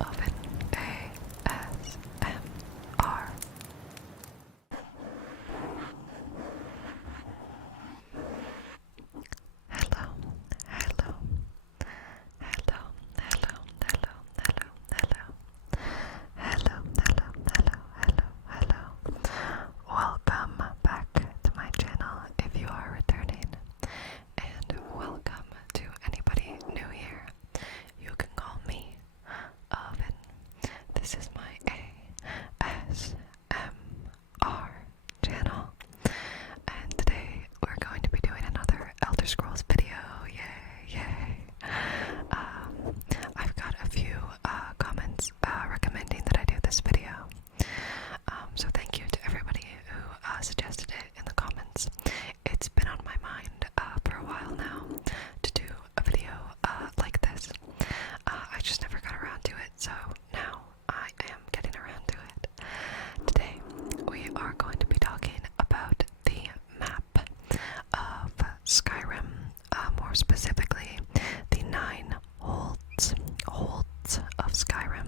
Oven ASMR. Hello, hello, hello, hello, hello, hello, hello, hello, hello, hello, hello, hello. Welcome back to my channel if you are returning, and welcome to anybody new here. You can call me Oven. This is my ASMR channel, and today we're going to be doing another Elder Scrolls video. Yay, yay. I've got a few comments recommending that I do this video. So thank you to everybody who suggested it in the comments. It's been on my mind for a while now to do a video like this. I just never got around to it, so now I am getting around to it. Today we are going to be talking about the map of Skyrim, more specifically the 9 holds of Skyrim.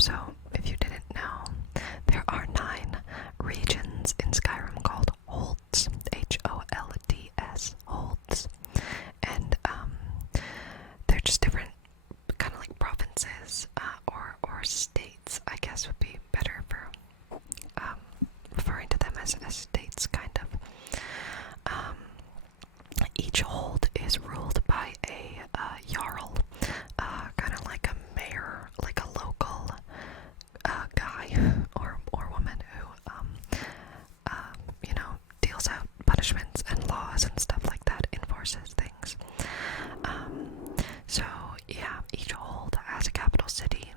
So if you didn't know, there are 9 regions in Skyrim called holds, Holds, holds, and they're just different, kind of like provinces or states, I guess would be better for referring to them as states, kind of. Each hold is ruled by a jarl, kind of like a mayor, like a local guy or woman who, deals out punishments and laws and stuff like that, enforces things. So yeah, each hold has a capital city,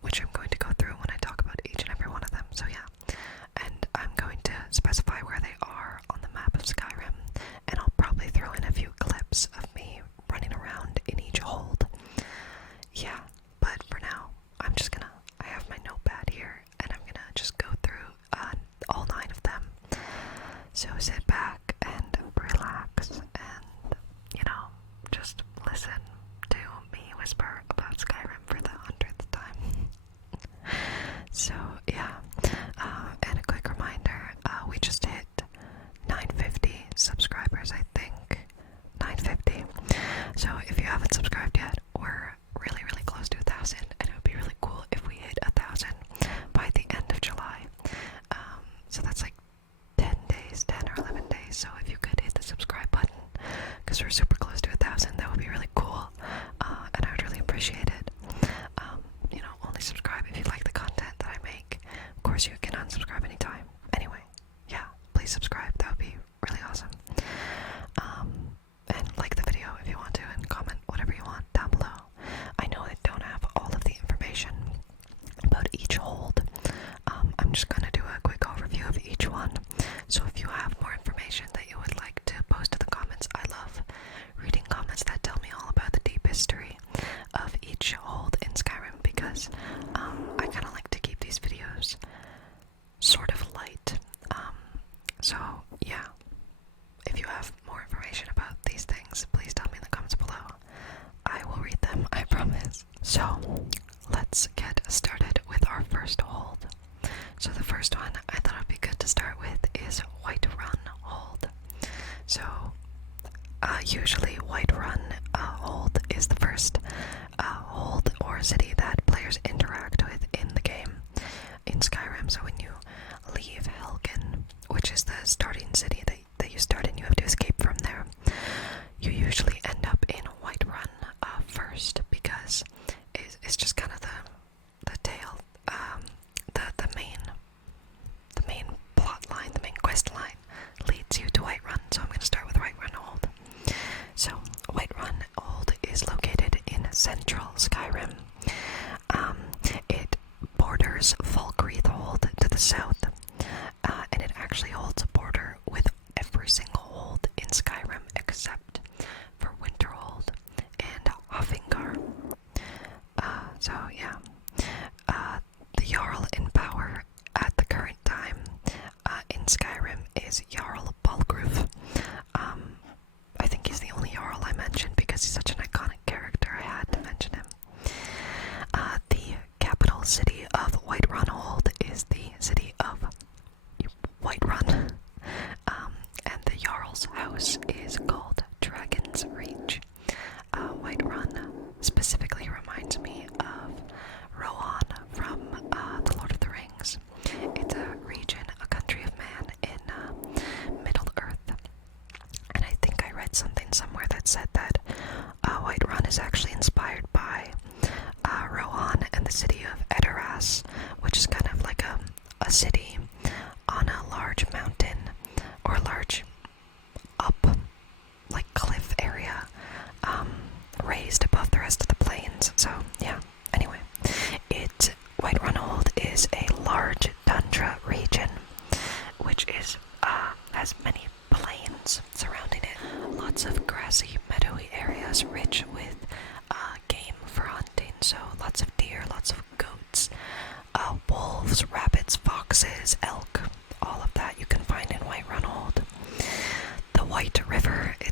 which I'm going to go through when I talk about each and every one of them. So yeah, and I'm going to specify where they are on the map of Skyrim, and I'll probably throw in a few clips of me running around in each hold. Yeah, but for now, I have my notepad here, and I'm gonna just go through all 9 of them. So sit back and relax and, just listen to me whisper about Skyrim for the 100th time. So yeah, and a quick reminder, we just hit 950 subscribers, I think. 950. So if you haven't subscribed yet, we're really, really close to 1,000, and it would be really cool if we hit 1,000 by the end of July. So that's like 10 days, 10 or 11 days. So if you could hit the subscribe button, because we're super close to 1,000, that would be really cool, and I would really appreciate it. Only subscribe if you like the content that I make. Of course, you can unsubscribe anytime. Anyway, yeah, please subscribe. That would be really awesome. And like the video if you want to, and comment whatever you want down below. I know I don't have all of the information about each hold. I'm just going to do a quick overview of each one. So if you have more information that you would like to post in the comments, I love reading comments that tell me all about the deep history of each hold in Skyrim, because I kind of like to keep these videos sort of light. So yeah, if you have more information about these things, please tell me in the comments below. I will read them, I promise. So let's get started with our first hold. So the first one I thought would be good to start with is Whiterun Old. So usually Whiterun Old is the first hold or city that players interact with in the game in Skyrim. So when you leave Helgen, which is the starting city that you start in, you have to escape from there. You usually end up in Whiterun first, because it's just kind of the tail, the main plot line, the main quest line leads you to Whiterun. So I'm going to start with Whiterun Old. So Whiterun Old is located in central Skyrim. It borders Valkyrie Old to the south, and it actually holds a border with every single hold in Skyrim except for Winterhold and Hoffingar. So yeah, the Jarl in power at the current time in Skyrim is Jarl Balgruuf. I think he's the only Jarl I mentioned because he's such an iconic character. I had to mention him.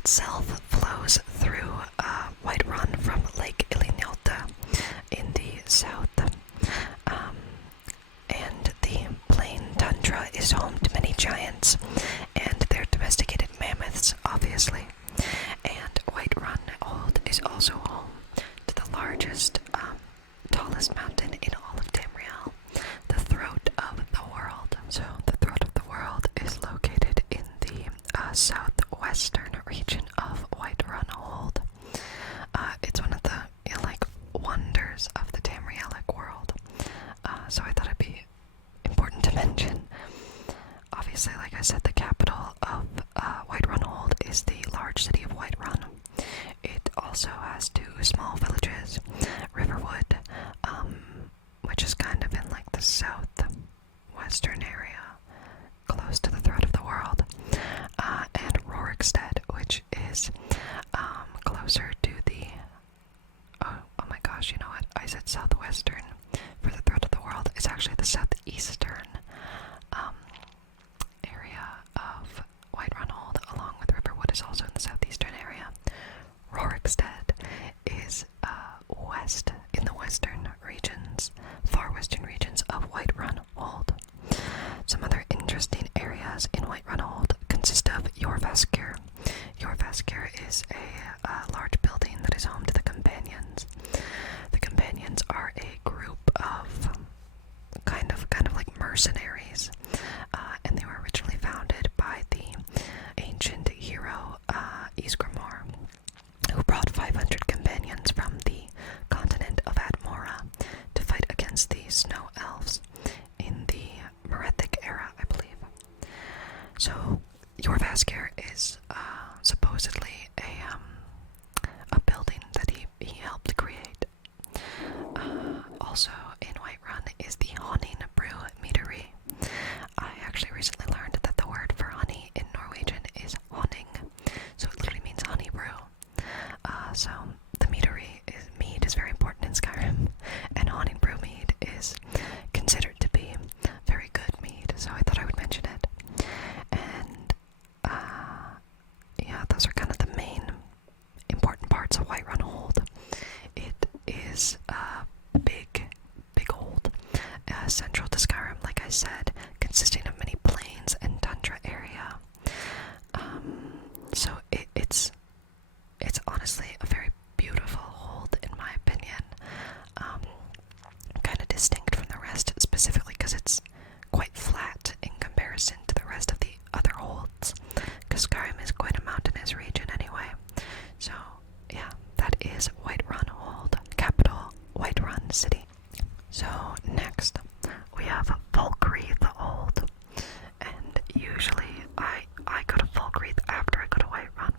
itself flows through Whiterun from Lake Ilinjalta in the south. And the plain tundra is home to many giants and their domesticated mammoths, obviously. And Whiterun Old is also home to the largest, tallest mountain in all of Tamriel, the Throat of the World. So the Throat of the World is located in the southwestern region of Whiterun Old. It's one of the wonders of the Tamrielic world. So I thought it'd be important to mention. Obviously, like I said, the capital of Whiterun Old is the large city of Whiterun. It also has two small villages, Riverwood, which is kind of in the southwestern area, close to the Throat of the World, and Rorikstead, which is closer to the oh my gosh, you know what? I said southwestern for the Throat of the World. It's actually the southeastern area of Whiterun Old, along with Riverwood is also in the southeastern area. Rorikstead is west, in the western regions, far western regions of Whiterun Old. Some other interesting areas in Whiterun Old consist of Jorvaskr. Jorvaskr is a large building that is home to the Companions. The Companions are a group of kind of like mercenaries, and they were originally founded by the ancient hero Ysgramor, who brought 500 companions from the continent of Atmora to fight against the snow elves in the Merethic era, I believe. So Jorvaskr is supposedly a building that he helped create. Also in Whiterun is the Honning Brew Meadery. I actually recently learned that the word for honey in Norwegian is honning, so it literally means honey brew. So the mead is very important in Skyrim, and Honning Brew mead is considered to be very good mead, so I thought I would mention it. And yeah, those are kind of the main important parts of Whiterun Old. It is big old, central to Skyrim, like I said, consisting of many plains and tundra area. So it's honestly a very beautiful hold, in my opinion. Kind of distinct from the rest, specifically because it's quite flat in comparison to the rest of the other holds, because Skyrim is quite a mountainous region anyway. So yeah, that is Whiterun Old, capital Whiterun City. So next we have Valkyrie Old, and usually I go to Valkyrie after I go to Whiterun.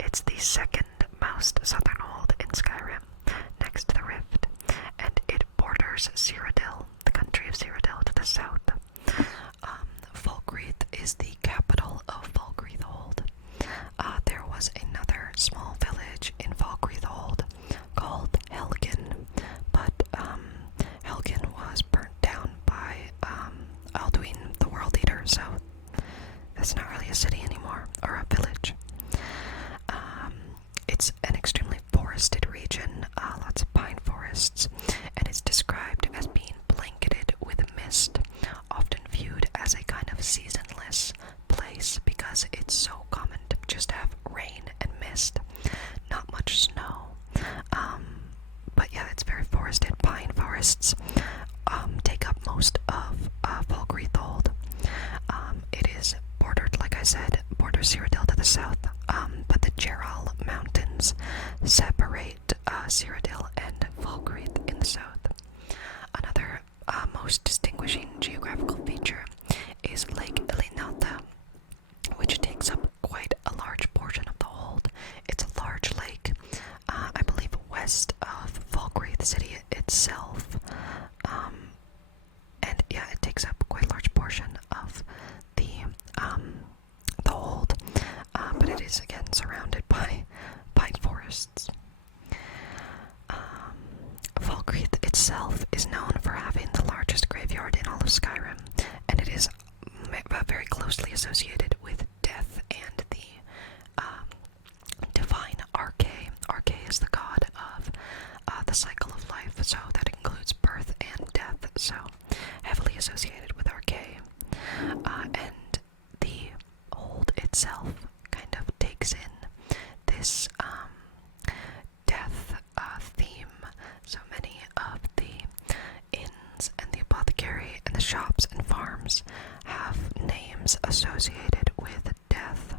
It's the second most southern hold in Skyrim, next to the Rift, and it borders Cyrodiil, the country of Cyrodiil, to the south. Valkyrie is the capital of Valkyrie Old. There was another small village in Valkyrie Old called Helgen, but Helgen was burnt down by Alduin, the World Eater, so that's not really a city anymore, or a village. It's an extremely forested region, lots of pine forests, and it's described as being blanketed with mist, often viewed as a kind of seasonless place because it's so common to just have rain and mist, not much snow. But yeah, it's very forested. Pine forests take up most of Valkyrie Old. It is bordered, like I said, borders Cyrodiil to the south, but the Geral Mountains separate Cyrodiil and Valkyrie in the south. Another most distinguishing geographical feature is Lake Ilinjalta, which takes up quite a large portion of the hold. It's a large lake, I believe west of Valkyrie, the city itself, and yeah, it takes up quite a large portion of the hold, but it is again surrounded by pine forests. Valkyrie itself is known for having the largest graveyard in all of Skyrim, and it is very closely associated with death and the items associated with death.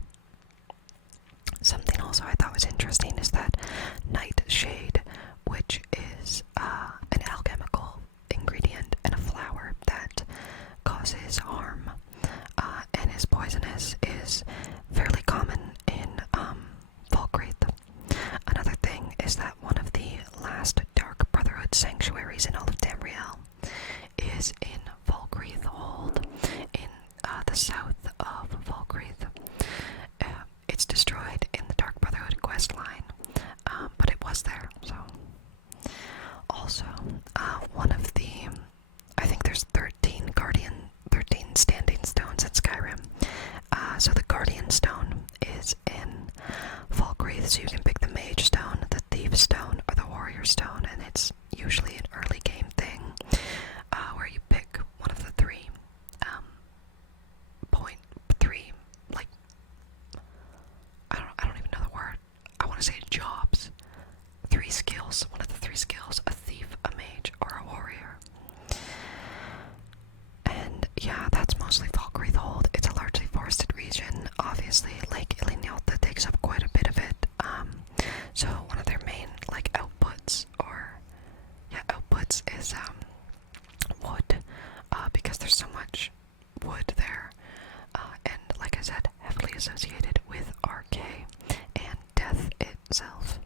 Something also I thought was interesting is that nightshade, which is an alchemical ingredient in a flower that causes harm and is poisonous, is fairly common in Valkyrie. Another thing is that one of the last Dark Brotherhood sanctuaries in all of Tamriel is in Valkyrie Old, in the south of Valkyrie. It's destroyed in the Dark Brotherhood quest line, but it was there, so. Also, one of the, I think there's 13 standing stones in Skyrim. So the Guardian Stone is in Valkyrie, so you can pick the Mage Stone, the Thief Stone, or the Warrior Stone, and it's usually an early game thing, where you pick one of the three, like, I don't even know the word. I want to say jobs. 3 skills. One of the 3 skills: a thief, a mage, or a warrior. And yeah, that's mostly Valkyrie Old. It's a largely forested region. Obviously, Lake Ilinjalta takes up quite a bit of it. So one of their main outputs is wood, because there's so much wood there. And like I said, heavily associated with RK and death itself.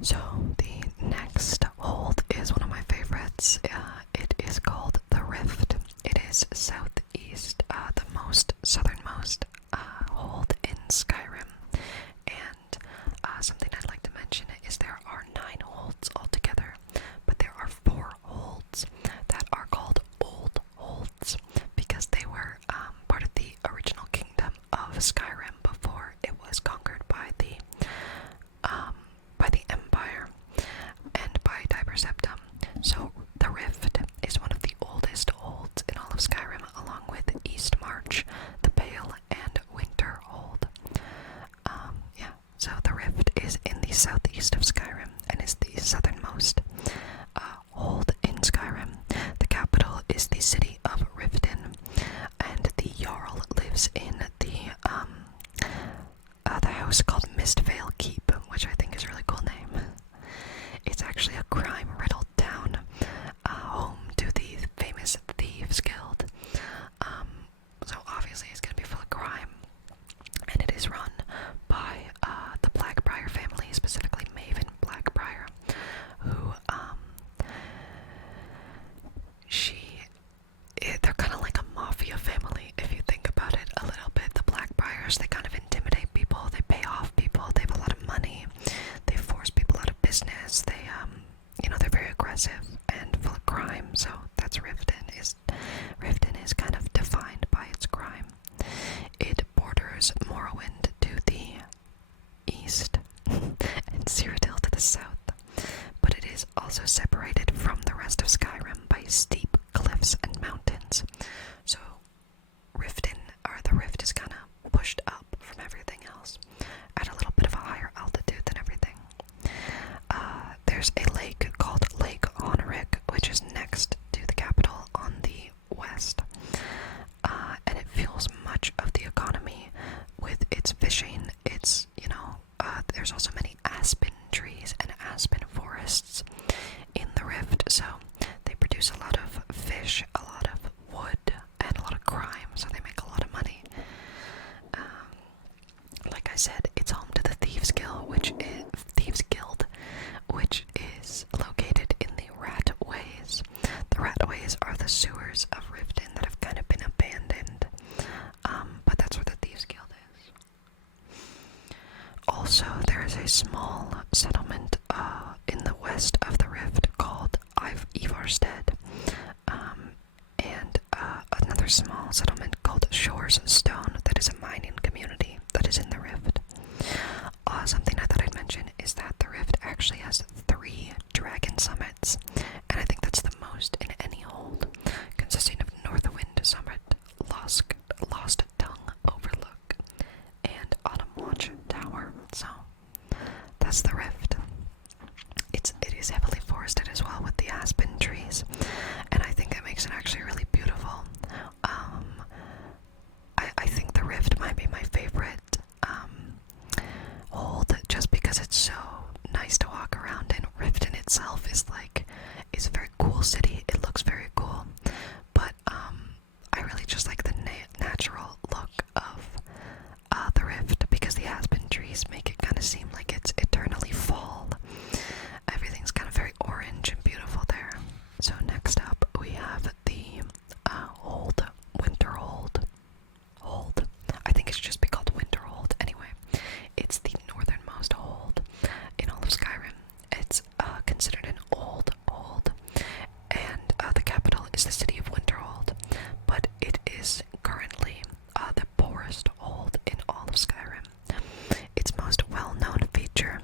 So the next hold is one of my favorites. It is called the Rift. It is southeast, the southernmost hold in Skyrim. And something I'd like to mention is there are 9 holds altogether, but there are 4 holds that are called Old Holds because they were part of the original kingdom of Skyrim before it was conquered by the Empire and by Tiber Septim. So the Rift is one of the oldest holds in all of Skyrim, along with East March, the Pale, and Winterhold. So the Rift is in the southeast of Skyrim and is the southernmost hold in Skyrim. The capital is the city of Riften, and the Jarl lives in the house called Mistvale Keep, which I think is a really cool name. It's actually a crime-riddled town, home to the famous Thieves Guild. So obviously it's going to be full of crime, and it is run by the Blackbriar family, specifically Maven Blackbriar, who they're kind of like a mafia family if you think about it a little bit. The Blackbriars, they kind of intimidate people, they pay off people, they have a lot of money, they force people out of business, they they're very aggressive and full of crime. So that's Riften is kind of defined by its crime. It borders Morrowind to the east and Cyrodiil to the south, but it is also separated from the rest of Skyrim by steep cliffs and mountains. So the Rift is kind of pushed up from everything else at a little bit of a higher altitude than everything. There's a lake called Lake Honoric, which is next to the capital on the west, and it fuels much of the economy with its fishing. It's, there's also many aspen trees and aspen forests in the Rift, so they produce a lot of fish, a lot of wood, and a lot of crime, so they make a lot of money. Like I said, it's home to the Thieves Guild, which is located in the Ratways. The Ratways are the sewers of Riften that have kind of been abandoned, but that's where the Thieves Guild is. Also, there is a small settlement in the west of the Rift called Ivarstead, and another small settlement called Shore's Stone that is a mining community that is in the Rift. Something I thought I'd mention is that the Rift actually has 3 dragon summits, and I think that's the most in any hold, consisting of Northwind Summit, Lost Tongue Overlook, and Autumn Watch Tower. So that's the Rift. It is heavily forested as well with the aspen trees, and I think that makes it actually really beautiful. is a very cool city. It looks very cool, but I really just like the natural look of the rift, because the aspen trees make it kind of seem like it's eternally fall. Everything's kind of very orange and beautiful there. So next up we have the old Winterhold. I think it should just be called Winterhold. Anyway, it's the northernmost hold in all of Skyrim. It's considered an old hold, and the capital is the city of Winterhold, but it is currently the poorest hold in all of Skyrim. Its most well-known feature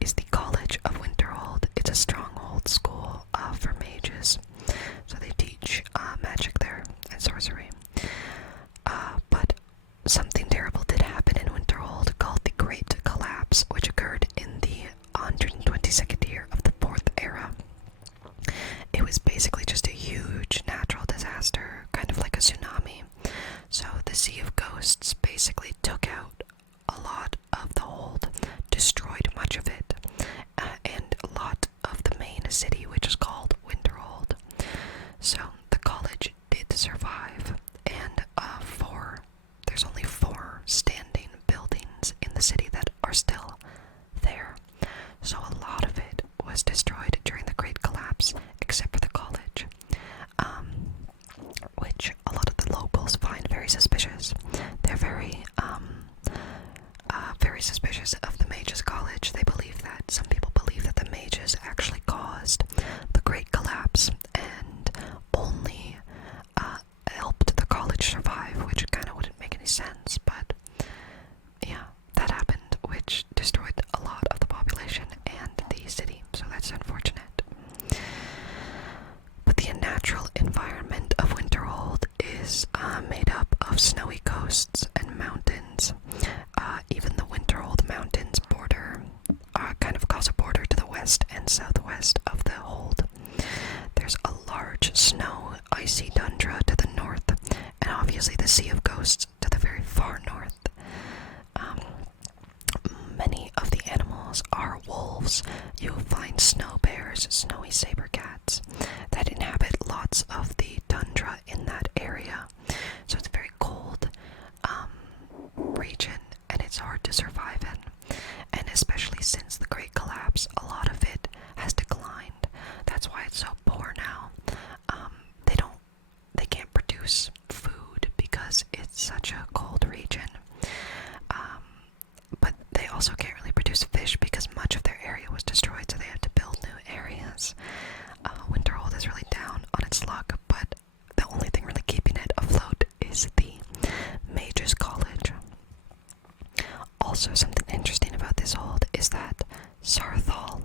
is the College of Winterhold. It's a stronghold school for mages, so they teach magic there and sorcery. But something terrible did happen in Winterhold called the Great Collapse, which occurred in the 122nd year of the 4th era. It was basically just a huge natural disaster, kind of like a tsunami. So the Sea of Ghosts basically took out a lot of the hold, destroyed much of it, and a lot of the main city, which is called Winterhold. So the college did survive, and there's only 4 standing buildings in the city that are still there. So a lot of it was destroyed during the Great Collapse, except for the college, which a lot of the locals find very suspicious. They're very suspicious of the Mages College. Some people believe that the mages actually caused the Great Collapse and only helped the college survive, which kind of wouldn't make any sense, but yeah, that happened, which destroyed a lot of the population and the city, so that's unfortunate. But the natural environment of Winterhold is made up of snowy coasts and mountains. Even the Winterhold Mountains kind of cause a border to the west and southwest of the hold. There's a large snow, icy tundra to the north, and obviously the Sea of Ghosts to the very far north. Many of the animals are wolves. You'll find snow bears, snowy saber cats that inhabit lots of the tundra in that area. So it's a very cold region, and it's hard to survive in. And especially since the Great Collapse, a lot of it has declined. That's why it's so poor now. They can't produce food because it's such a cold region. But they also can't really produce fish because much of their area was destroyed, so they have to build new areas. Winterhold is really down on its luck, but the only thing really keeping it afloat is the Mages College. Also, something interesting about this hold is that Sarthal,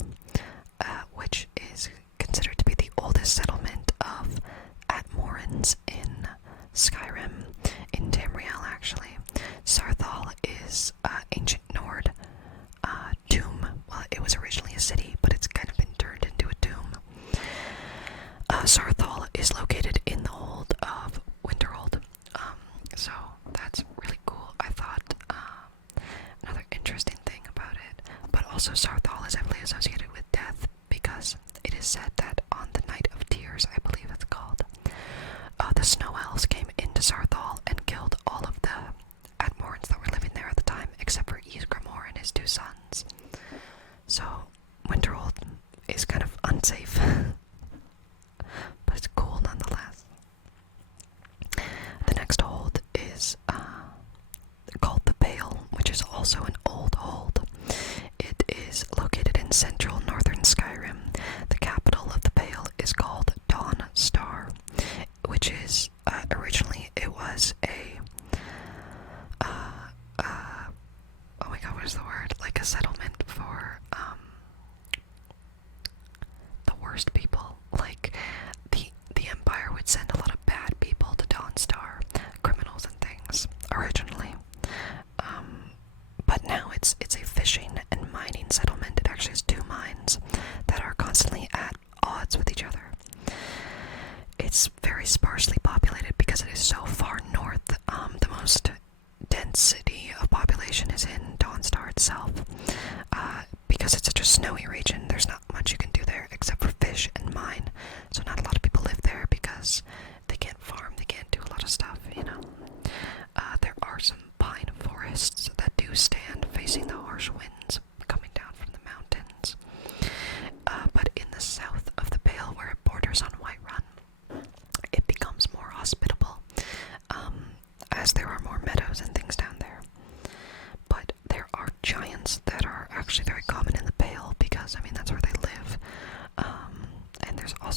which is considered to be the oldest settlement of Atmorans in Skyrim, in Tamriel actually. Sarthal is ancient Nord tomb. Well, it was originally a city, but it's kind of been turned into a tomb. Sarthal is located in the hold of Winterhold, so that's really cool. I thought another interesting thing about it, but also Sarthal is heavily associated with death, because it is said that on the Night of Tears, I believe it's called, the Snow Elves came into Sarthal and killed all of the Atmorans that were living there at the time, except for Ysgramor and his 2 sons. So Winterhold is kind of unsafe, but it's cool nonetheless. The next hold is called the Pale, which is also an old hold. It is located in central northern Skyrim. The capital of the Pale is called Dawn Star, which is originally it was a oh my god, what is the word? Like a settlement for the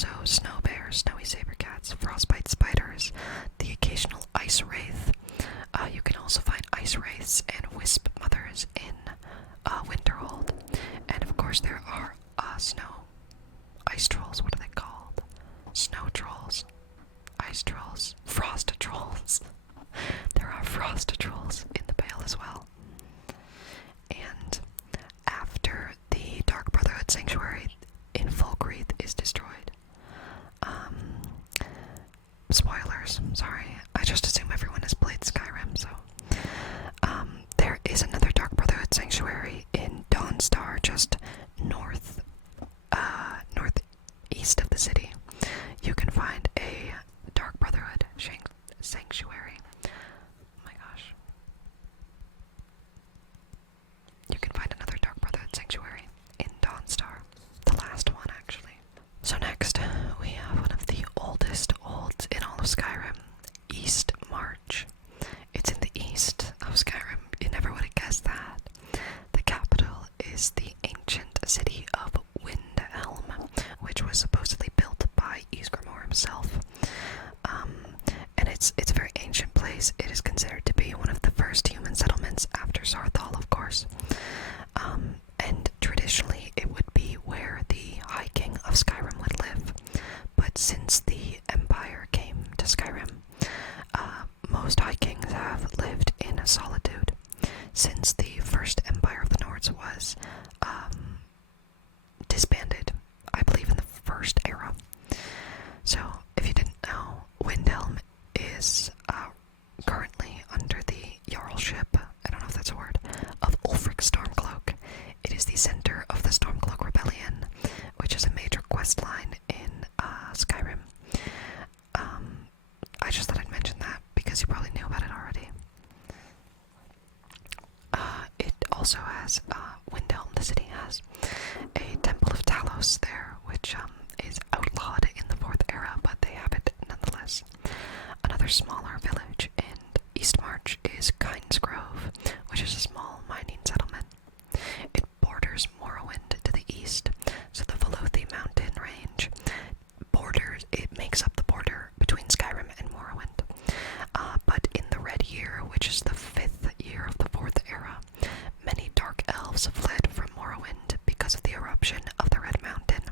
also snow bears, snowy saber cats, frostbite spiders, the occasional ice wraith. You can also find ice wraiths and wisp mothers in Winterhold. And of course there are snow ice trolls. What are they called? Snow trolls, ice trolls, frost trolls. There are frost trolls in the Vale as well. And after the Dark Brotherhood Sanctuary in Falkreath is destroyed, spoilers, sorry, I just assume everyone has played Skyrim, so, there is another Dark Brotherhood Sanctuary in Dawnstar, just northeast of the city. You can find a Dark Brotherhood Sanctuary. Oh my gosh. You can find another Dark Brotherhood Sanctuary in Dawnstar. The last one, actually. So next, we have one of the oldest olds in all of Skyrim, East March. It's in the east of Skyrim. You never would have guessed that. The capital is the ancient city of Windhelm, which was supposedly built by Ysgramor himself. And it's a very ancient place. It is considered to be one of the first human settlements after Sarthal, of course. And traditionally it would be where the High King of Skyrim would live. But since the Empire came to Skyrim, most High Kings have lived in Solitude since the first Empire of the Nords was disbanded, I believe in the First Era. So, if you didn't know, Windhelm is currently under the Jarlship, I don't know if that's a word, of Ulfric Stormcloak. It is the center of the Stormcloak Rebellion, which is a major quest line in Skyrim. I just thought I'd mention that because you probably knew about it already. It also has, Windhelm, the city, has a Temple of Talos there, which is outlawed in the 4th Era, but they have it nonetheless. Another smaller village in East March is Kynes Grove, which is a small mining settlement. It borders Morrowind to the east, so the Velothi mountain range makes up the border between Skyrim and Morrowind. But in the Red Year, which is the 5th year of the 4th Era, many dark elves fled from Morrowind because of the eruption of the Red Mountain,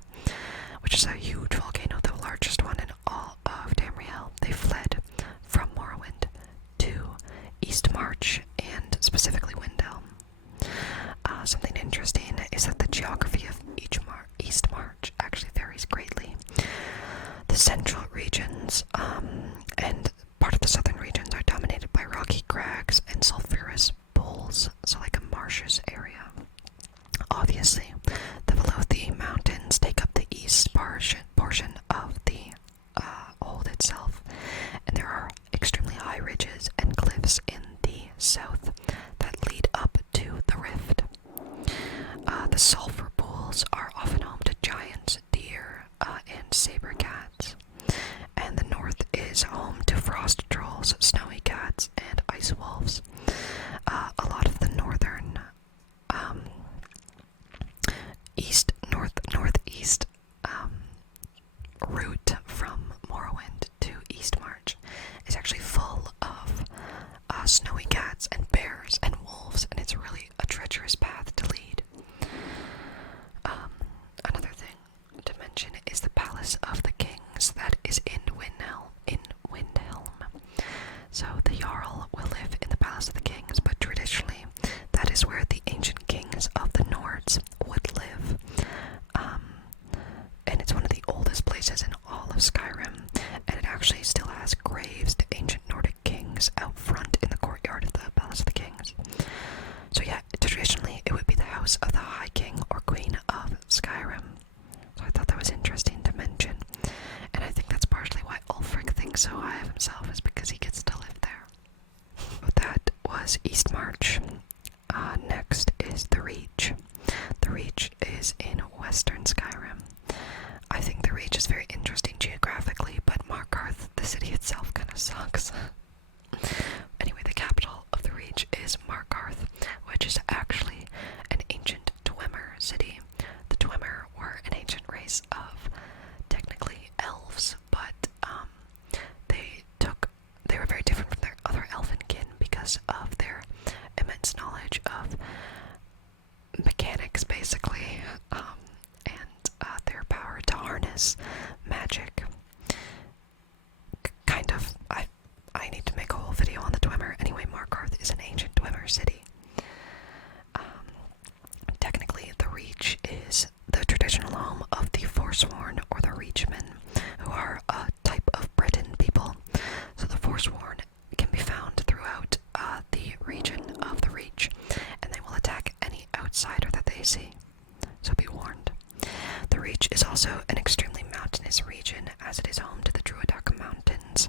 which is a huge volcano, the largest one in all of Tamriel. They fled from Morrowind to East March, and specifically Windhelm. Something interesting is that the geography of East March actually varies greatly. The central regions and part of the southern regions are dominated by rocky crags and sulfurous pools, so like a marshes area. Obviously, the Velothi Mountains take up the east portion of the Old itself, and there are extremely high ridges and cliffs in the south that lead up to the rift. The sulfur pools are often home to giants, deer, and saber cats, and the north is home to frost trolls, snowy cats, and ice wolves. A lot of the northern northeast route from Morrowind to East March is actually full of snowy cats and bears and wolves, and it's really a treacherous path to lead. Another thing to mention is the Palace of the Kings that is in Windhelm. So the Jarl will live in the Palace of the Kings, but traditionally that is where the ancient kings of the Nords would live. And it's one of the oldest places in all of Skyrim, and it actually still has graves to ancient Nordic kings out front in the courtyard of the Palace of the Kings. So yeah, traditionally it would be the house of the High King or Queen of Skyrim. So I thought that was interesting to mention, and I think that's partially why Ulfric thinks so high of himself, is because he gets to live there. But that was East March. Next is the Reach. The Reach is in western Skyrim. I think the Reach is very interesting geographically, but Markarth, the city itself, kind of sucks. Anyway, the capital of the Reach is Markarth, which is actually an ancient Dwemer city. The Dwemer were an ancient race of technically is magic. Kind of. I need to make a whole video on the Dwemer. Anyway, Markarth is an ancient Dwemer city. Technically, the Reach is the traditional home of the Forsworn, or the Reachmen, who are a type of Breton people. So the Forsworn can be found throughout the region of the Reach, and they will attack any outsider that they see. So be warned. The Reach is also an extremely mountainous region, as it is home to the Druidic Mountains,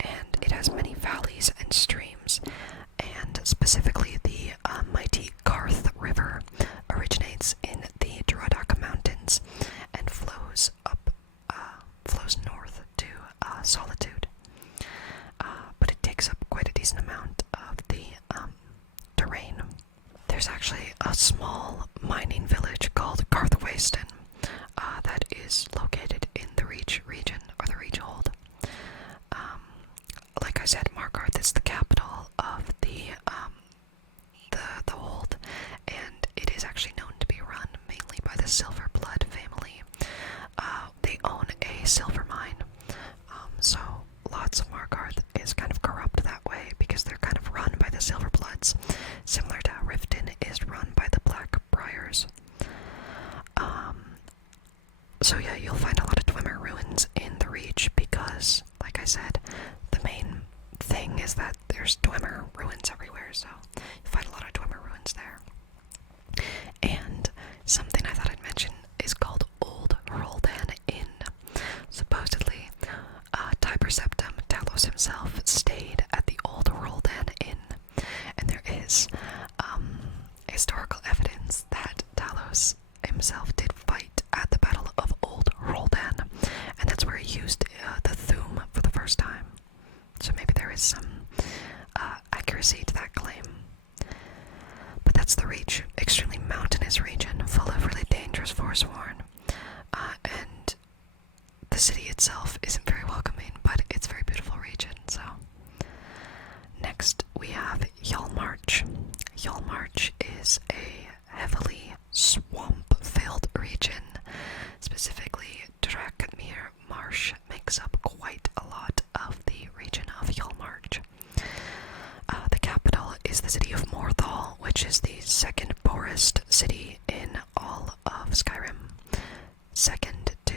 and it has many valleys and streams, and specifically the mighty Garth River originates in the Druidic Mountains and flows north to Solitude. But it takes up quite a decent amount of the terrain. There's actually a small mining village called Garthwasten that is located in the Reach region, or the Reach Old. Like I said, Markarth is the capital of the Old, and it is actually known to be run mainly by the Silverblood family. They own a silver mine, so lots of Markarth is kind of corrupt that way because they're kind of run by the Silverbloods, similar to how Riften is run by the Blackbriars. So yeah, you'll find a lot of Dwemer ruins in the Reach because, like I said, the main thing is that there's Dwemer ruins everywhere, so you find a lot of Dwemer ruins there. And something I thought I'd mention is called Old Roldan Inn. Supposedly, Tiber Septim, Talos himself, stayed at the Old Roldan Inn, and there is historical evidence that Talos himself did fight at the Battle of Old Roldan, and that's where he used the Thuum for the first time. So maybe there is some accuracy to that claim. But that's the Reach, extremely mountainous region, full of really dangerous Forsworn. And the city itself isn't very welcoming, but it's a very beautiful region, so. Next, we have Yelmar March. Yelmar March is a heavily swamp-filled region. Specifically, Drakmir Marsh makes up quite a lot of the region of Yelmar March. The capital is the city of Morthal, which is the second poorest city in all of Skyrim, second to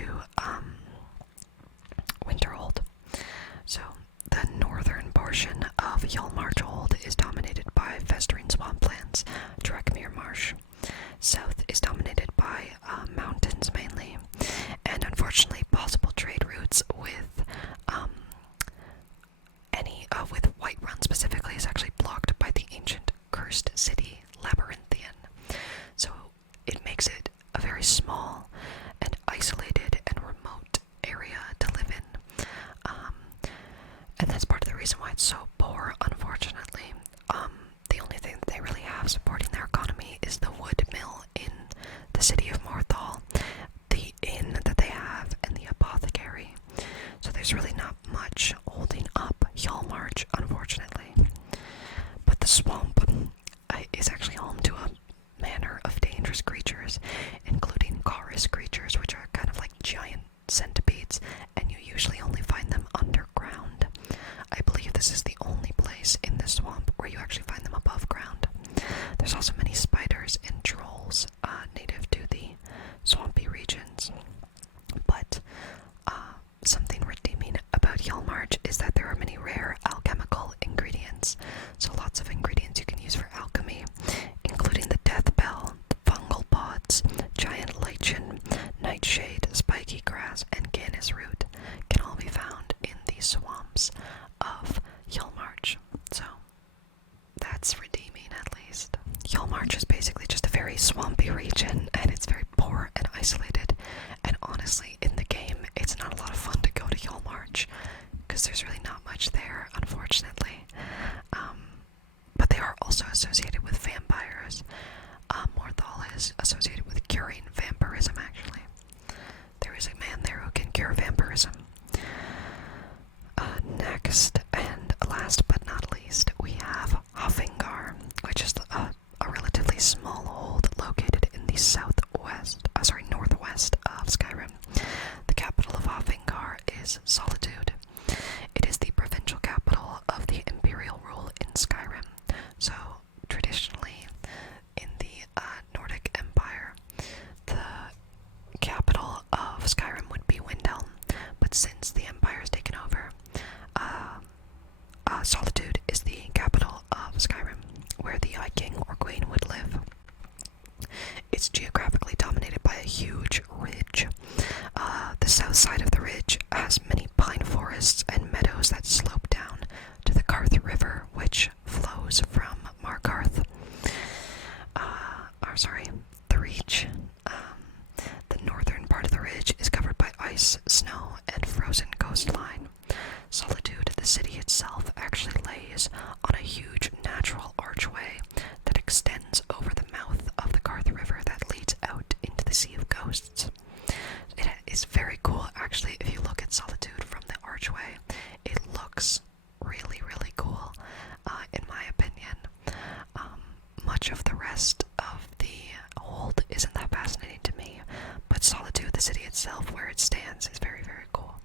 Winterhold. So the northern portion of Yelmar Old is dominated by festering swamplands, Drakmir Marsh. South is dominated by mountains mainly, and unfortunately possible trade routes with with Whiterun specifically is actually blocked by the ancient cursed city Labyrinthian. So it makes it a very small and isolated and remote area to live in. And that's part of the reason why it's so poor, unfortunately. The only thing that they really have supporting their economy is the wood mill in the city of Morthal, the inn that they have, and the apothecary. So there's really not much holding up Yelmar March, unfortunately. But the swamp is actually home to a manner of dangerous creatures, including chorus creatures, which are kind of like giant centipedes, and you usually only find them underground. I believe this is the only place in the swamp where you actually find them above ground. There's also many spiders and trolls native to the swampy regions. But something redeeming about Yelmar March is that there are many rare alchemical ingredients. So lots of ingredients you can use for alchemy, including the death bell, fungal pods, giant lichen, nightshade, spiky grass, and canis root can all be found in the swamps of Yelmar March. So that's redeeming, at least. Yelmar March is basically just a very swampy region, and it's very poor and isolated. And honestly, in the game, it's not a lot of fun to go to Yelmar March, because there's really not much there, unfortunately. But they are also associated with vampires. Morthal is associated with curing vampirism, actually. There is a man there who can cure vampirism. Next, and last but not least, we have Hoffingar, which is a relatively small hold located in the northwest of Skyrim. is Solitude. It is the provincial capital of the imperial rule in Skyrim. So, traditionally, in the Nordic Empire, the capital of Skyrim would be Windhelm, but since the Empire's taken over, Solitude is the capital of Skyrim, where the High King or Queen would live. It's geographically dominated by a huge ridge. The south side of the ridge has many pine forests and meadows that slope down to the Karth River, which flows from Markarth. The Reach. The northern part of the ridge is covered by ice, snow, and frozen coastline. Solitude, the city itself, actually lays on a huge natural archway that extends over the mouth of the Karth River that leads out into the Sea of Ghosts. It is very cool, actually. If you look at Solitude from the archway, it looks really, really cool, in my opinion. Much of the rest of the hold isn't that fascinating to me, but Solitude, the city itself, where it stands, is very, very cool.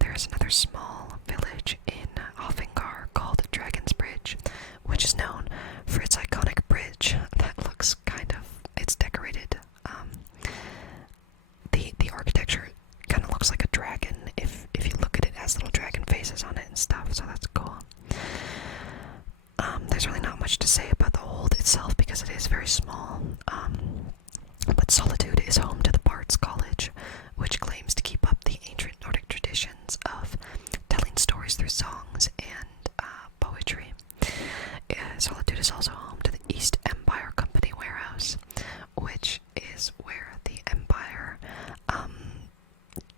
There's another small village in Offengar called Dragon's Bridge, which is known for its iconic bridge that looks it's decorated. The architecture kind of looks like a dragon if you look at it, has little dragon faces on it and stuff, so that's cool. There's really not much to say about the hold itself because it is very small, but Solitude is home to the Bard's College, which claims to keep up the ancient Nordic traditions of telling stories through songs and poetry. Solitude is also home to the East Empire Company Warehouse, which is where the Empire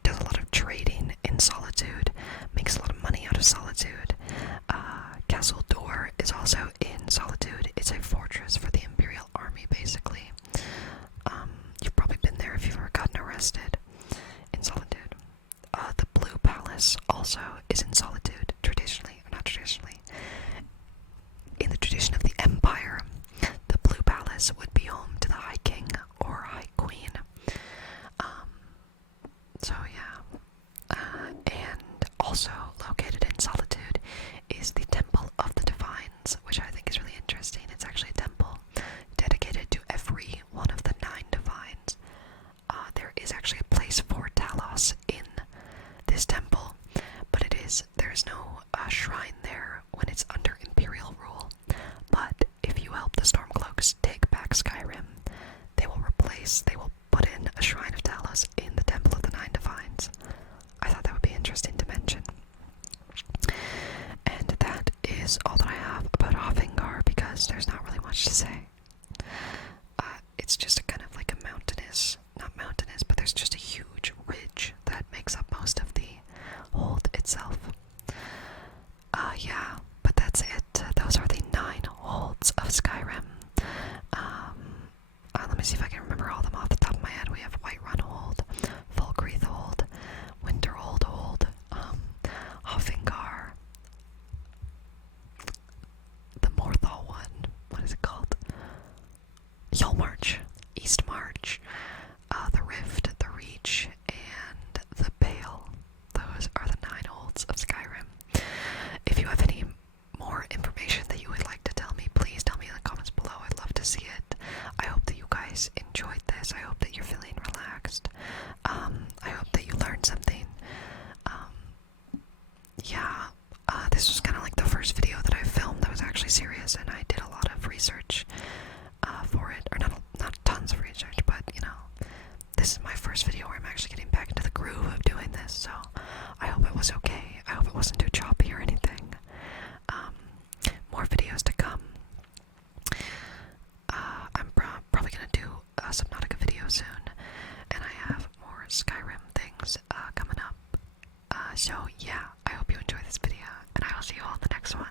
does a lot of trading in Solitude, makes a lot of money out of Solitude. Castle Door is also in Solitude. It's a fortress for the Imperial Army, basically. You've probably been there if you've ever gotten arrested in Solitude. The Blue Palace also is in Solitude, traditionally, or not traditionally. In the tradition of the Empire, the Blue Palace would be home to the High King or High Queen. And also located in Solitude is the Temple of the Divines, which I think is really interesting. It's actually a temple dedicated to every one of the 9 divines. There is actually a place for Talos in this temple, but there is no shrine there when it's under Imperial rule. But if you help the Stormcloaks take back Skyrim, they will put in a shrine of Talos in the Temple of the 9 Divines. I thought that would be interesting to mention. And that is all that I have about Offengar, because there's not really much to say. It's just a kind of like a not mountainous, but there's just a huge ridge that makes up most of the hold itself. But that's it. Those are the 9 holds of Skyrim. Let me see if I can remember all of them off the top of my head. We have Whiterun Old, Valkyrie Old, Winterhold Old, Offengar, the Morthal one, what is it called? Yelmar March, East March, the Rift, the Reach, and the Pale. Those are the 9 holds of Skyrim. If you have any more information that you would like to tell me, please tell me in the comments below. I'd love to see it. I hope that you guys enjoyed this. I hope that you're feeling relaxed. I hope that you learned something. This was kind of like the first video that I filmed that was actually serious, and I did a lot of research for it. Or not tons of research, but this is my first video where I'm actually getting back into the groove of doing this, so I hope it was okay. I hope it wasn't too choppy or anything. More videos to come. I'm probably gonna do a Subnautica video soon, and I have more Skyrim things coming up. So yeah, I hope you enjoyed this video, and I will see you all in the next one.